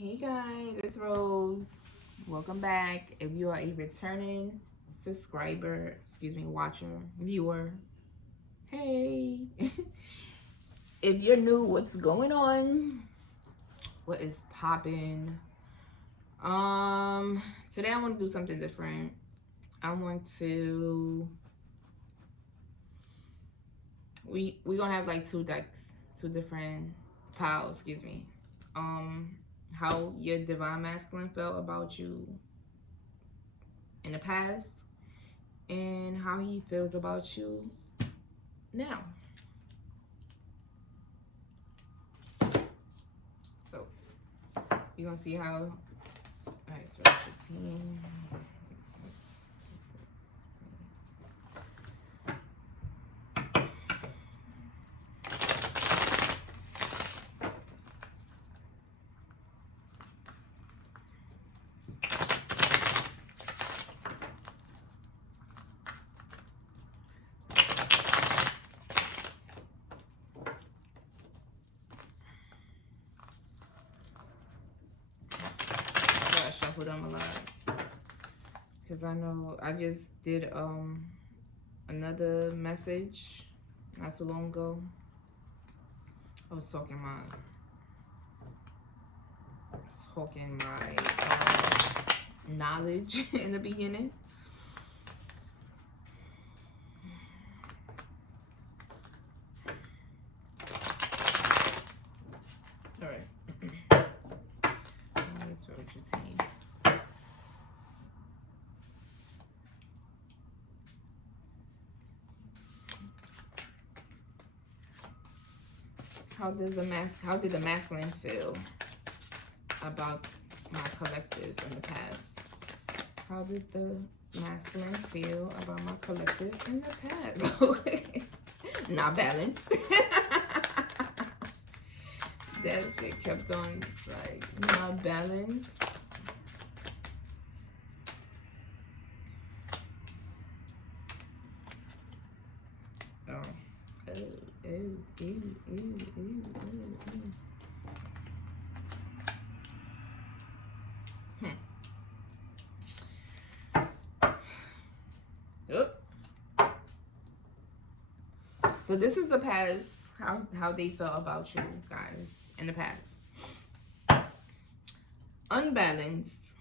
Hey guys, it's Rose. Welcome back. If you are a returning subscriber, watcher, viewer, hey. If you're new, what's going on? What is popping? Today I want to do something different. I want to we're gonna have like two decks, two different piles, how your divine masculine felt about you in the past and how he feels about you now. So you're gonna see how nice team. I shuffle them a lot because I know I just did another message not too long ago. I was talking my knowledge in the beginning. All right. Spiritual team. How did the masculine feel about my collective in the past? How did the masculine feel about my collective in the past? Not balanced. That shit kept on like not balanced. Oh. So this is the past, how they felt about you guys in the past. Unbalanced,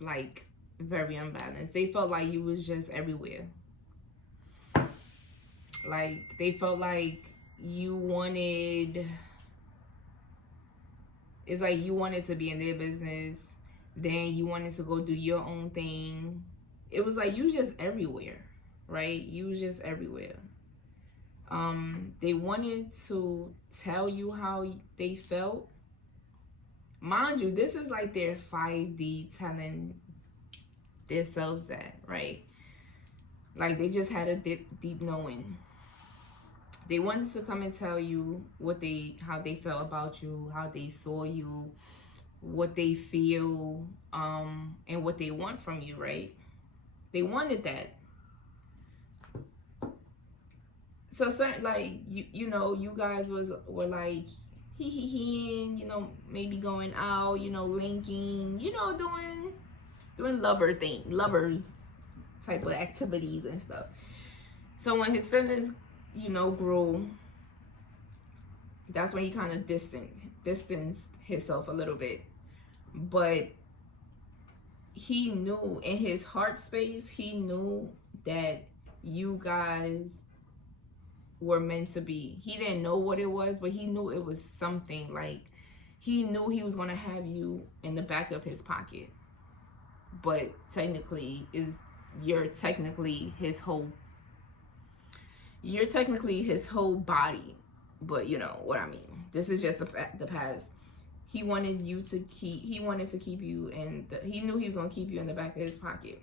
like very unbalanced. They felt like you was just everywhere. Like they felt like you wanted, it's like you wanted to be in their business, then you wanted to go do your own thing. It was like you was just everywhere, right? You was just everywhere. They wanted to tell you how they felt. Mind you, this is like their 5D telling themselves that, right? Like they just had a deep knowing. They wanted to come and tell you how they felt about you, how they saw you, what they feel, and what they want from you, right? They wanted that. So certain, like you know, you guys were like and maybe going out, linking, doing lovers type of activities and stuff. So when his feelings, grew, that's when he kind of distanced himself a little bit. But he knew in his heart space, he knew that you guys were meant to be. He didn't know what it was, but he knew it was something. Like he knew he was going to have you in the back of his pocket. But technically you're technically his whole body. But you know what I mean. This is just the past. He wanted to keep you he knew he was going to keep you in the back of his pocket.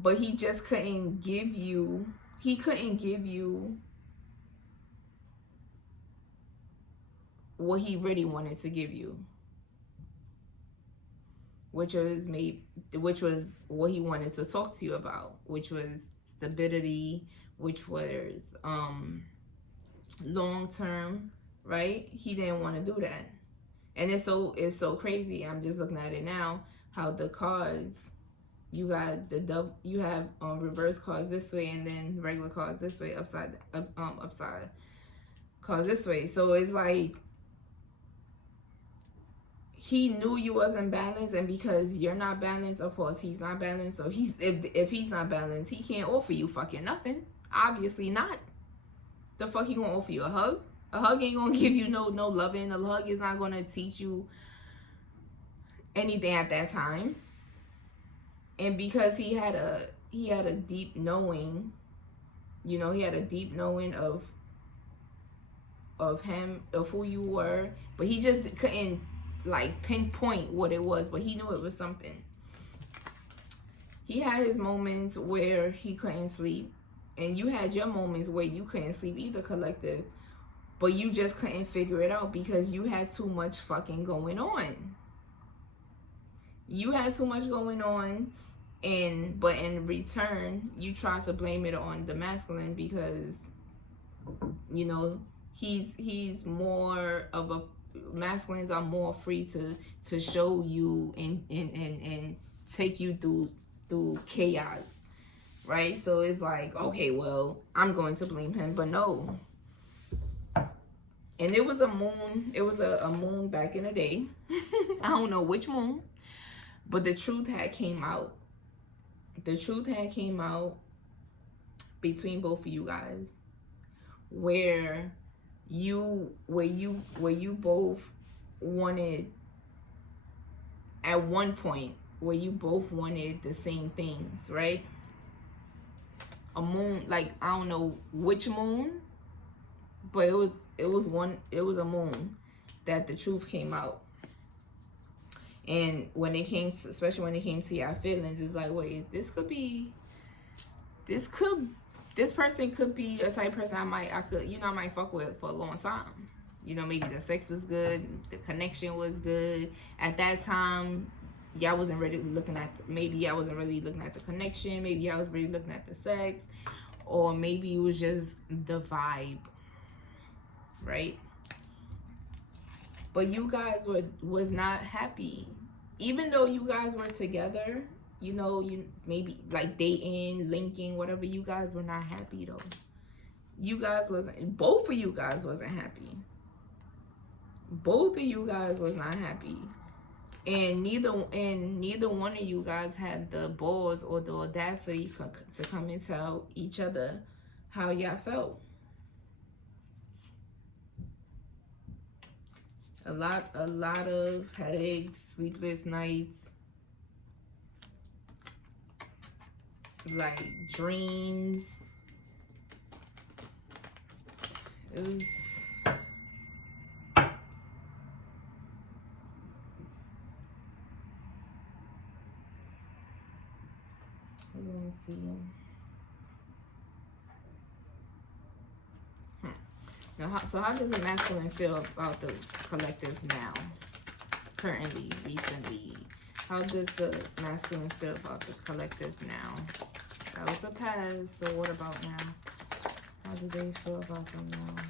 But he just couldn't give you what he really wanted to give you, which was what he wanted to talk to you about, which was stability, which was long-term right? He didn't want to do that. And it's so crazy. I'm just looking at it now, how the cards, you got the double, you have reverse cards this way, and then regular cards this way, upside cards this way. So it's like he knew you wasn't balanced, and because you're not balanced, of course he's not balanced. So if he's not balanced, he can't offer you fucking nothing. Obviously not. The fuck he gonna offer you? A hug? A hug ain't gonna give you no loving. A hug is not gonna teach you anything at that time. And because he had a deep knowing, you know, he had a deep knowing of him, of who you were, but he just couldn't like pinpoint what it was, but he knew it was something. He had his moments where he couldn't sleep, and you had your moments where you couldn't sleep either, collective, but you just couldn't figure it out because you had too much fucking going on. You had too much going on, but in return, you try to blame it on the masculine because, you know, he's more of a, masculines are more free to show you and take you through chaos, right? So it's like, okay, well, I'm going to blame him, but no. And it was a moon back in the day. I don't know which moon, but the truth had came out. The truth had came out between both of you guys, where you both wanted, at one point, where you both wanted the same things, right? A moon, like, I don't know which moon, but it was a moon that the truth came out. And when it came to, especially when it came to your feelings, it's like, wait, this person could be a type of person I might fuck with for a long time. You know, maybe the sex was good, the connection was good. At that time, y'all wasn't really looking at, maybe I wasn't really looking at the connection, maybe I was really looking at the sex, or maybe it was just the vibe, right? But you guys was not happy. Even though you guys were together, you know, you maybe like dating, linking, whatever, you guys were not happy though. You guys wasn't, both of you guys wasn't happy. Both of you guys was not happy. And neither one of you guys had the balls or the audacity to come and tell each other how y'all felt. A lot of headaches, sleepless nights, like dreams. It was, let me see. Now, so how does the masculine feel about the collective now? Currently, recently. How does the masculine feel about the collective now? That was a past, so what about now? How do they feel about them now?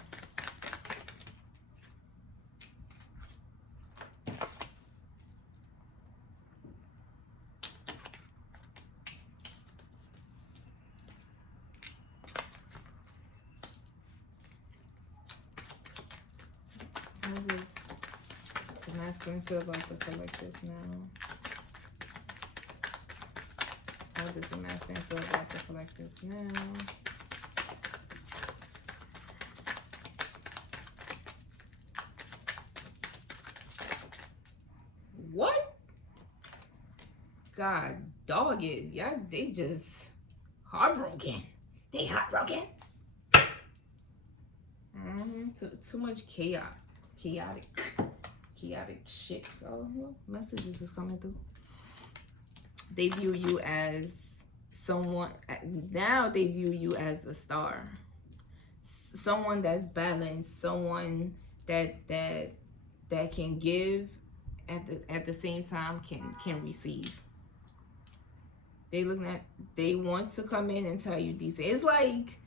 How does the masculine feel about the collective now? How does the masculine feel about the collective now? What? God, dog it. Yeah, they just heartbroken. They heartbroken. Too much chaotic shit. Oh, well, messages is coming through. They view you as someone, now they view you as a star, someone that's balanced, someone that can give at the same time can receive. They want to come in and tell you these things. It's like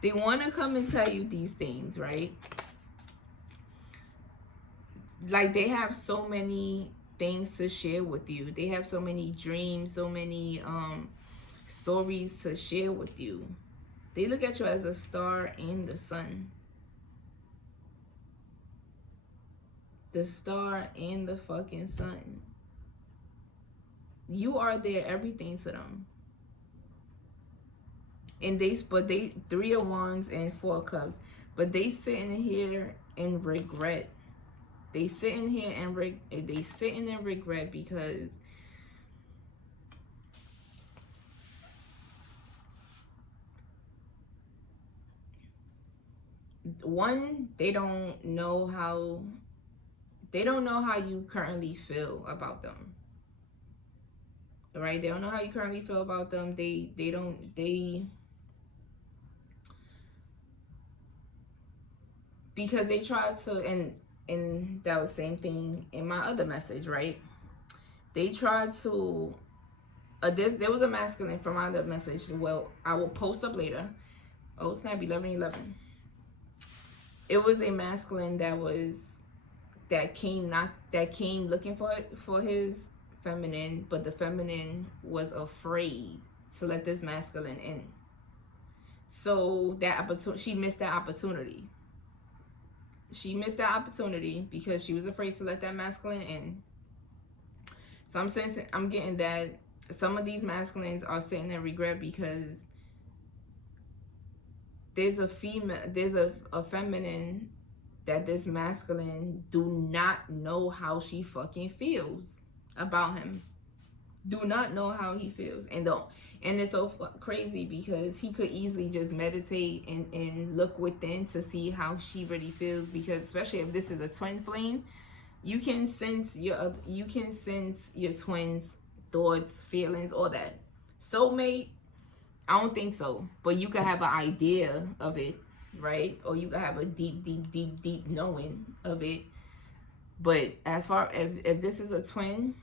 They want to come and tell you these things, right? Like, they have so many things to share with you. They have so many dreams, so many stories to share with you. They look at you as a star in the sun. The star in the fucking sun. You are their everything to them. And they 3 of Wands and 4 of Cups, but they sitting here in regret. They sitting here and they sitting in regret because one, they don't know how you currently feel about them. Right? They don't know how you currently feel about them. Because they tried to, and that was the same thing in my other message, right? They tried to there was a masculine from my other message. Well, I will post up later. Oh snap, 11/11. It was a masculine that came looking for his feminine, but the feminine was afraid to let this masculine in. So she missed that opportunity. She missed that opportunity because she was afraid to let that masculine in. So I'm getting that some of these masculines are sitting in regret because there's a feminine that this masculine do not know how she fucking feels about him. Do not know how he feels. And it's so crazy because he could easily just meditate and look within to see how she really feels, because especially if this is a twin flame, you can sense your twins' thoughts, feelings, all that. Soulmate, I don't think so, but you could have an idea of it, right? Or you could have a deep knowing of it. But as far if this is a twin,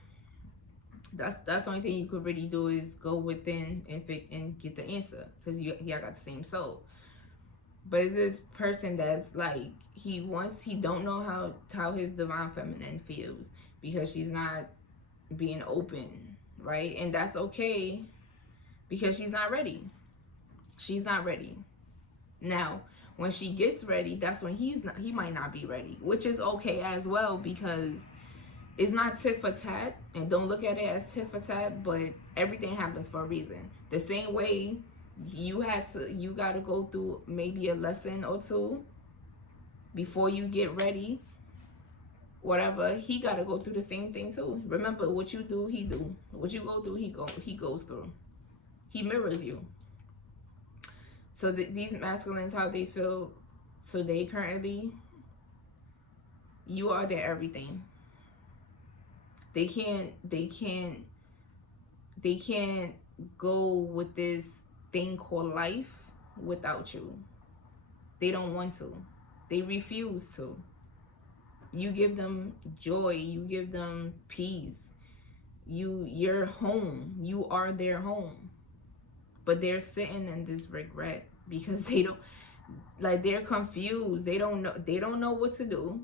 that's the only thing you could really do is go within and get the answer, because y'all got the same soul. But it's this person that's like, he don't know how his divine feminine feels because she's not being open, right? And that's okay because she's not ready. She's not ready. Now, when she gets ready, that's when he might not be ready, which is okay as well, because it's not tit for tat, and don't look at it as tit for tat, but everything happens for a reason. The same way you got to go through maybe a lesson or two before you get ready, whatever, he got to go through the same thing too. Remember, what you do, he do. What you go through, he goes through. He mirrors you. So these masculines, how they feel today currently, you are their everything. They can't go with this thing called life without you. They don't want to. They refuse to. You give them joy. You give them peace. You're home. You are their home. But they're sitting in this regret because they're confused. They don't know what to do.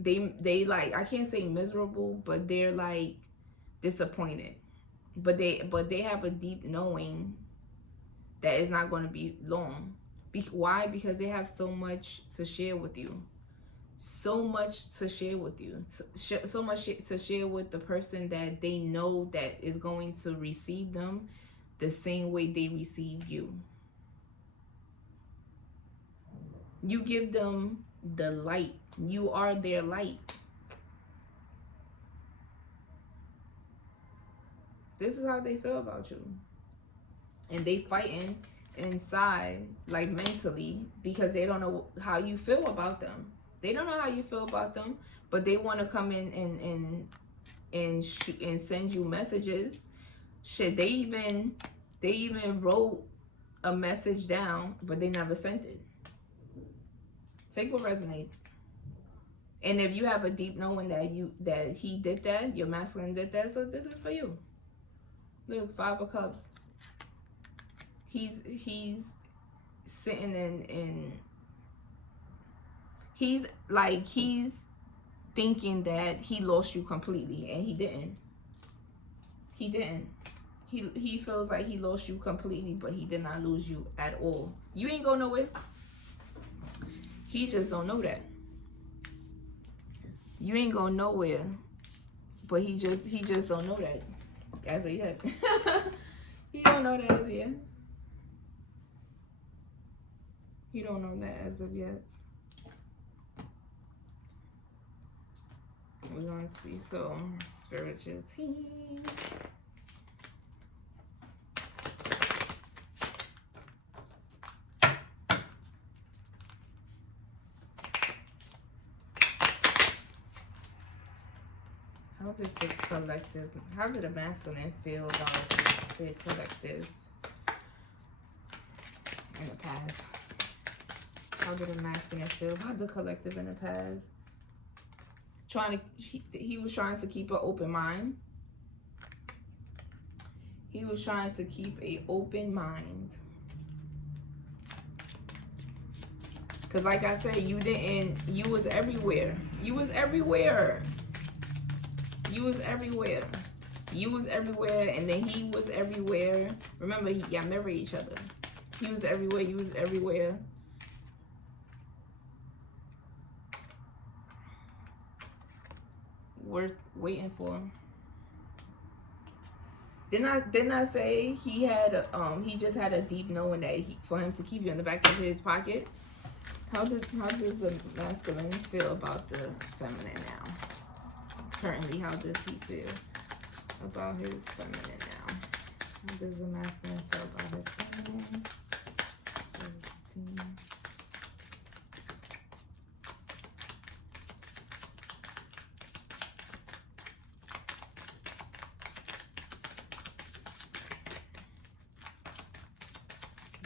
They like, I can't say miserable, but they're like disappointed. But they have a deep knowing that it's not going to be long. Why? Because they have so much to share with you. So much to share with you. So much to share with the person that they know that is going to receive them the same way they receive you. You give them the light. You are their light. This is how they feel about you. And they fighting inside, like mentally, because they don't know how you feel about them. They don't know how you feel about them, but they want to come in and send you messages. Shit, they even wrote a message down, but they never sent it. Take what resonates. And if you have a deep knowing that he did that, your masculine did that, so this is for you. Look, 5 of Cups. He's sitting and he's like, he's thinking that he lost you completely, and he didn't. He didn't. He feels like he lost you completely, but he did not lose you at all. You ain't go nowhere. He just don't know that. You ain't going nowhere, but he just don't know that as of yet. He don't know that as of yet. He don't know that as of yet. We're gonna see. So spiritual team. How did the collective, how did the masculine feel about the collective in the past? How did the masculine feel about the collective in the past? He was trying to keep an open mind. He was trying to keep an open mind. Because like I said, you was everywhere. You was everywhere. You was everywhere. You was everywhere, and then he was everywhere. Remember, y'all married each other. He was everywhere. You was everywhere. Worth waiting for. Didn't I say he had he just had a deep knowing that for him to keep you in the back of his pocket? How does the masculine feel about the feminine now? Currently, how does he feel about his feminine now? How does the masculine feel about his feminine?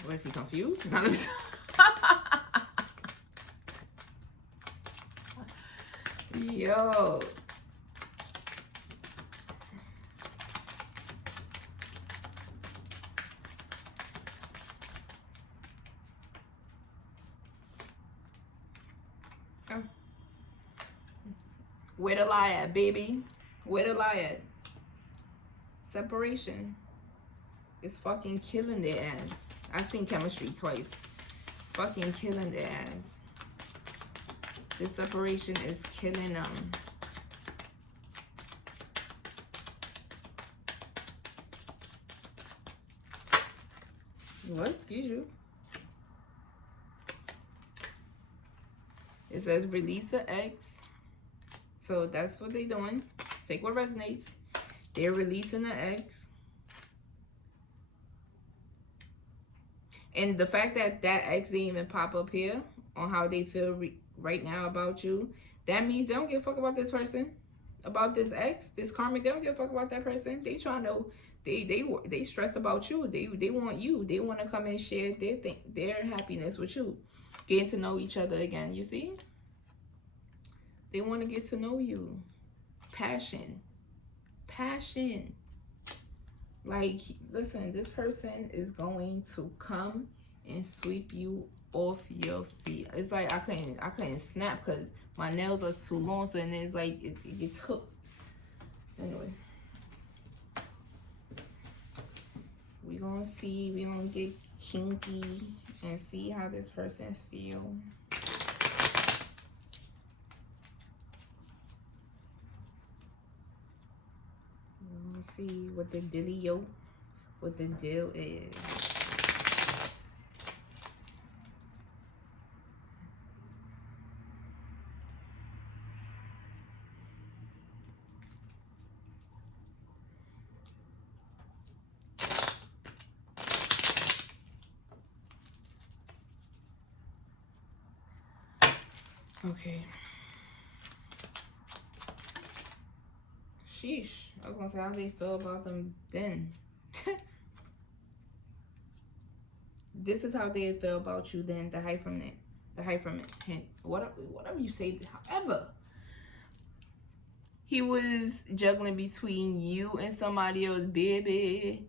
Or is he confused? Now let me Yo. Where the lie at, baby? Where the lie at? Separation. It's fucking killing their ass. I've seen chemistry twice. It's fucking killing their ass. This separation is killing them. What? Excuse you. It says release the ex. So that's what they're doing. Take what resonates. They're releasing the ex. And the fact that that ex didn't even pop up here on how they feel right now about you, that means they don't give a fuck about this person, about this ex, this karmic. They don't give a fuck about that person. They trying to, they stressed about you. They want you. They want to come and share their happiness with you, getting to know each other again. You see, they want to get to know you. Passion. Like, listen, this person is going to come and sweep you off your feet. It's like I couldn't snap because my nails are too long, so and it's like it gets hooked. Anyway, we gonna get kinky and see how this person feel. Let's see what the dealio, what the deal is. Okay. Sheesh. I was gonna say, how do they feel about them then? This is how they feel about you then. The height from it. Whatever you say. However, he was juggling between you and somebody else, baby.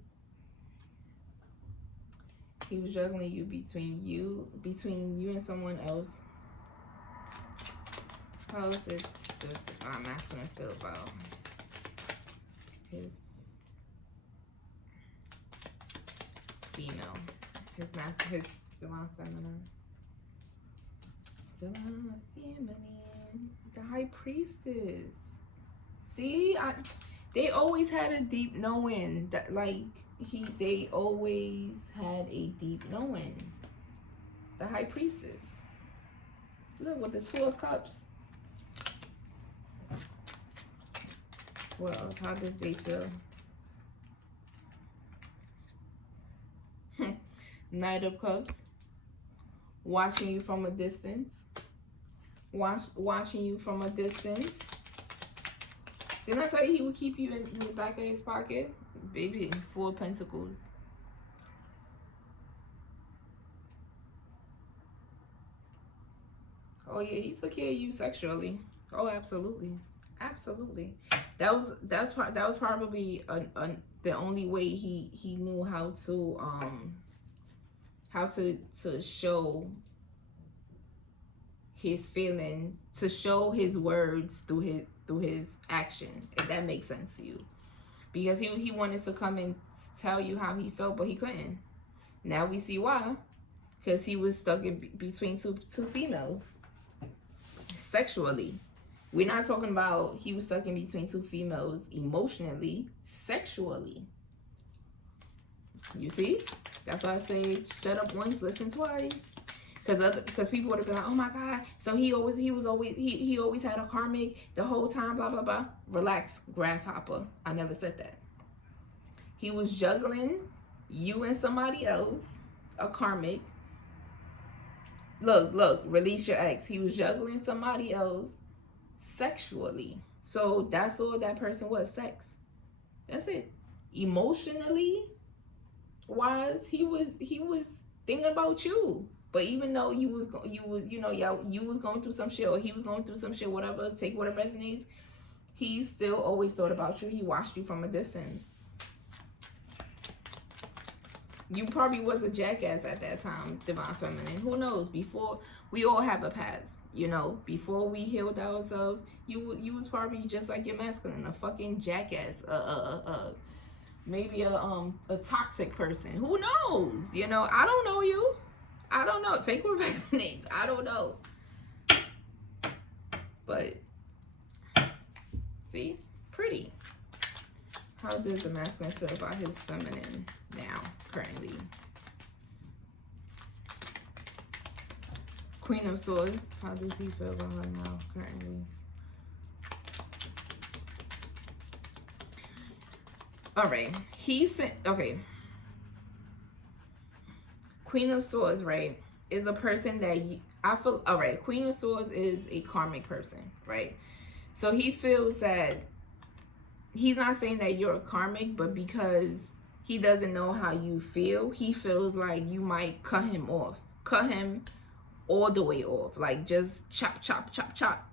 He was juggling you between you and someone else. How is it the divine masculine feel about his female, his divine feminine, the high priestess? See, they always had a deep knowing that, like, they always had a deep knowing. The high priestess. Look, with the 2 of cups. What else? How did they feel? Knight of Cups. Watching you from a distance. Watching you from a distance. Didn't I tell you he would keep you in the back of his pocket? Baby, 4 of Pentacles. Oh yeah, he took care of you sexually. Oh, absolutely, absolutely. That was probably the only way he knew how to show his feelings, to show his words through his action, if that makes sense to you. Because he wanted to come and tell you how he felt, but he couldn't. Now we see why. Because he was stuck between two females. Sexually. We're not talking about he was stuck in between 2 females emotionally. Sexually. You see? That's why I say shut up once, listen twice. Because people would have been like, oh my God, so he always had a karmic the whole time, blah blah blah. Relax, grasshopper. I never said that. He was juggling you and somebody else, a karmic. Look, release your ex. He was juggling somebody else sexually. So that's all that person was, sex. That's it. Emotionally wise, he was thinking about you. But even though you was going through some shit, or he was going through some shit, whatever, take whatever resonates, he still always thought about you. He watched you from a distance. You probably was a jackass at that time, divine feminine. Who knows? Before, we all have a past, you know. Before we healed ourselves, you was probably just like your masculine, a fucking jackass, maybe a toxic person. Who knows? You know, I don't know you. I don't know. Take what resonates. I don't know. But see, pretty. How does the masculine feel about his feminine now, currently? Queen of Swords. How does he feel about her now, currently? All right. He said, okay. Queen of Swords, right, is a person that I feel, all right, Queen of Swords is a karmic person, right? So he feels that, he's not saying that you're a karmic, but because he doesn't know how you feel, he feels like you might cut him off. Cut him all the way off. Like, just chop, chop, chop, chop.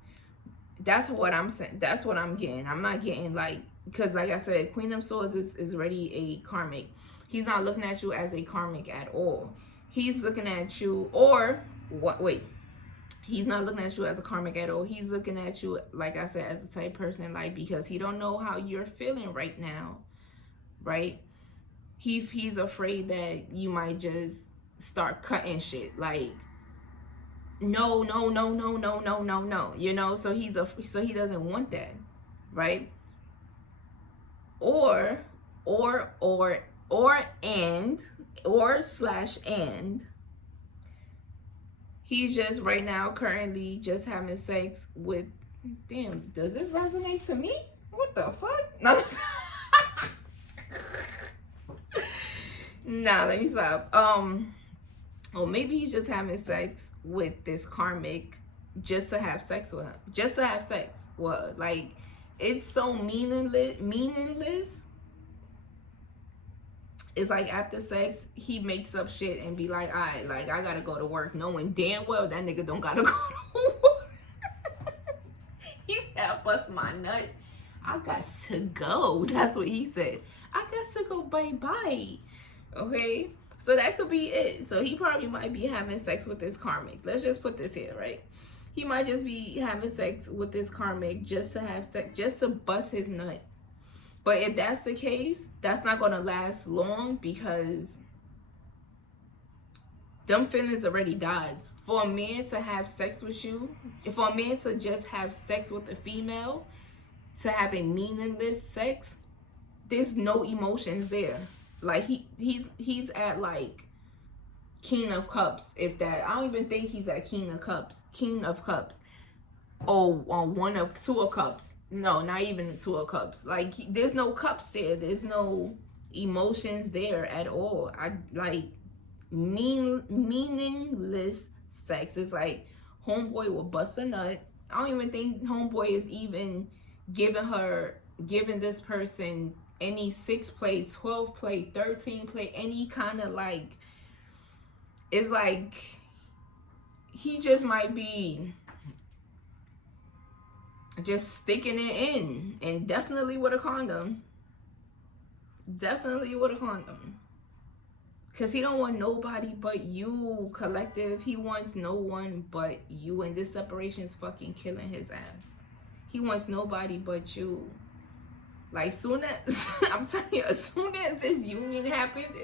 That's what I'm saying. That's what I'm getting. I'm not getting, like, because like I said, Queen of Swords is already a karmic. He's not looking at you as a karmic at all. He's looking at you, or what? Wait, he's not looking at you as a karmic at all. He's looking at you, like I said, as a type person, like, because he don't know how you're feeling right now, right? He's afraid that you might just start cutting shit, like, no, you know. So he doesn't want that, right? Or he's just right now currently just having sex with, damn, does this resonate to me? What the fuck? No, nah, let me stop. Or maybe he's just having sex with this karmic just to have sex with him, just to have sex. Well, like, it's so meaningless. It's like after sex, he makes up shit and be like, all right, like, I gotta go to work, knowing damn well that nigga don't gotta go to work. He said, bust my nut, I got to go. That's what he said. I got to go, bye-bye. Okay? So that could be it. So he probably might be having sex with his karmic. Let's just put this here, right? He might just be having sex with his karmic just to have sex, just to bust his nut. But if that's the case, that's not going to last long because them feelings already died. For a man to have sex with you, for a man to just have sex with a female, to have a meaningless sex, there's no emotions there. Like he's at like King of Cups, if that. I don't even think he's at King of Cups. King of Cups. Oh, on one of two of Cups. No, not even the two of Cups. Like there's no cups there. There's no emotions there at all. I like meaningless sex. It's like homeboy will bust a nut. I don't even think homeboy is even giving this person any 6 play, 12 play, 13 play, any kind of like, it's like he just might be just sticking it in, and definitely with a condom. Definitely with a condom. Because he don't want nobody but you, collective. He wants no one but you, and this separation is fucking killing his ass. He wants nobody but you. Like, soon as, I'm telling you, as soon as this union happened,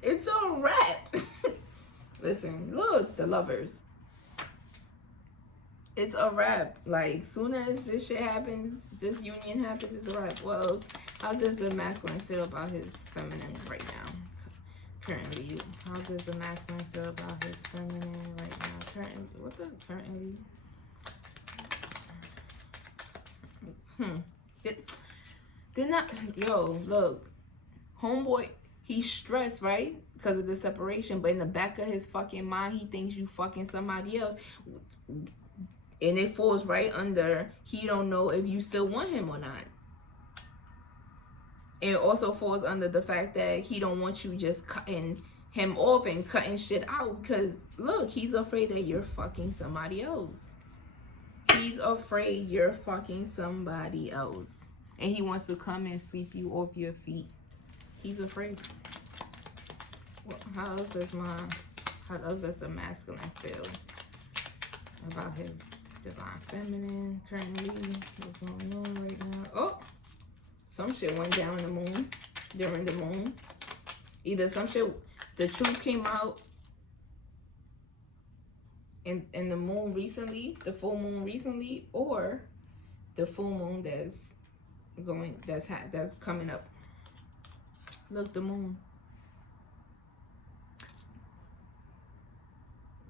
it's a wrap. Listen, look, the lovers. It's a wrap. Like, soon as this shit happens, this union happens, it's a wrap. Well, how does the masculine feel about his feminine right now? Currently, how does the masculine feel about his feminine right now? Currently, what the currently? They're not. Yo, look, homeboy, he's stressed, right? Because of the separation, but in the back of his fucking mind, he thinks you fucking somebody else. And it falls right under, he don't know if you still want him or not. It also falls under the fact that he don't want you just cutting him off and cutting shit out. Because, look, he's afraid that you're fucking somebody else. He's afraid you're fucking somebody else. And he wants to come and sweep you off your feet. He's afraid. Well, how does the masculine feel about his divine feminine currently? What's going on right now? Oh, some shit went down in the moon, during the moon. Either some shit, the truth came out in the moon recently, the full moon recently, or the full moon that's coming up. Look, the moon.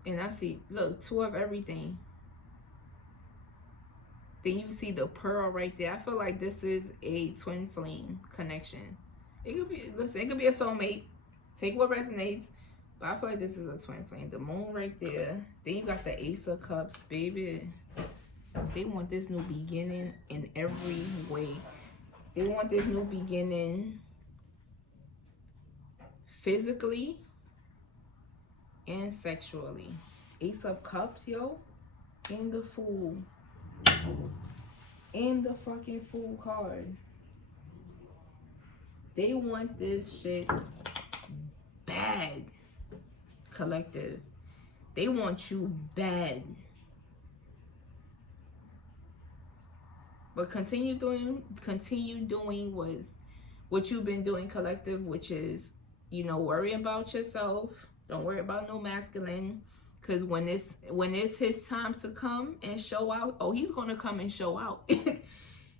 And I see, look, 2 of everything. Then you see the pearl right there. I feel like this is a twin flame connection. It could be, listen, it could be a soulmate. Take what resonates. But I feel like this is a twin flame. The moon right there. Then you got the Ace of Cups, baby. They want this new beginning in every way. They want this new beginning physically and sexually. Ace of Cups, yo. And the Fool. And the fucking Fool card. They want this shit bad, collective. They want you bad. But continue doing what you've been doing, collective, which is, you know, worry about yourself. Don't worry about no masculine. Because when it's his time to come and show out, oh, he's going to come and show out.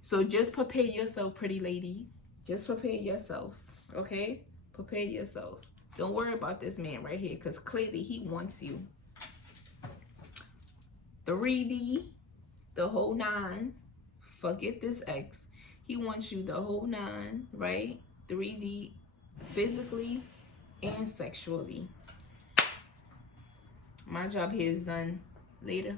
So just prepare yourself, pretty lady. Just prepare yourself, okay? Prepare yourself. Don't worry about this man right here, because clearly he wants you. 3D, the whole 9. Forget this X. He wants you the whole 9, right? 3D, physically and sexually. My job here is done. Later.